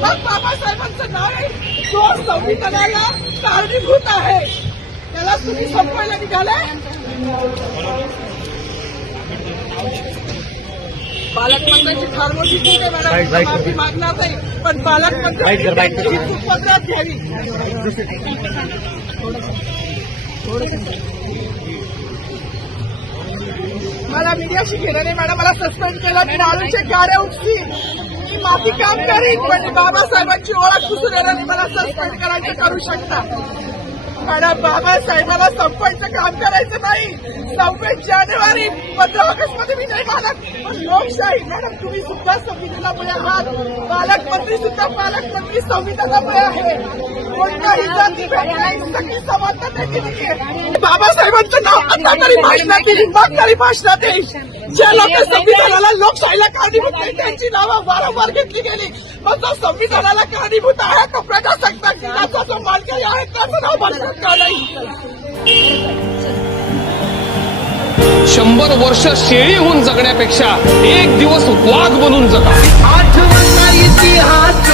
मग बाबासाहेबांचं नाव आहे जो संविधानाला कारणीभूत आहे त्याला तुम्ही संपवायला निघालाय. पालकमंत्र्यांची फार मोठी चूक आहे मॅडम, माफी मागणार नाही पण पालकमंत्र्यांची चूक पत्रात घ्यावी. मला मीडियाशी घेणं नाही मॅडम, मला सस्पेंड केलं, मी मारूचे गाड्या उठतील, मी माफी काम करीन पण बाबासाहेबांची ओळख पुसून येणार नाही. मला सस्पेंड करायचं करू शकता मॅडम. बाबासाहेबाला संपवायचं काम करायचं नाही. 26 जानेवारी 15 ऑगस्ट मध्ये मी नाही मानत पण लोकशाही मॅडम तुम्ही सुद्धा संविधानामुळे आहात. पालकमंत्री सुद्धा पालकमंत्री संविधानामुळे आहे. कोणताही जाती भेट नाही, सगळी समानता त्याची आहे. बाबासाहेबांचं नाव आता तरी भाषणात येईल, मग तरी भाषणात येईल. ज्या लोक संविधानाला लोकशाहीला कारणीभूत नाही त्यांची नावं वारंवार घेतली गेली. मग जो संविधानाला कारणीभूत आहे तो प्रजासत्ताक जो मालकी आहे त्याचं नाव भाषणात का नाही. 100 वर्ष शेळी होऊन जगण्यापेक्षा एक दिवस वाघ बनून जगा. आठवण इतिहास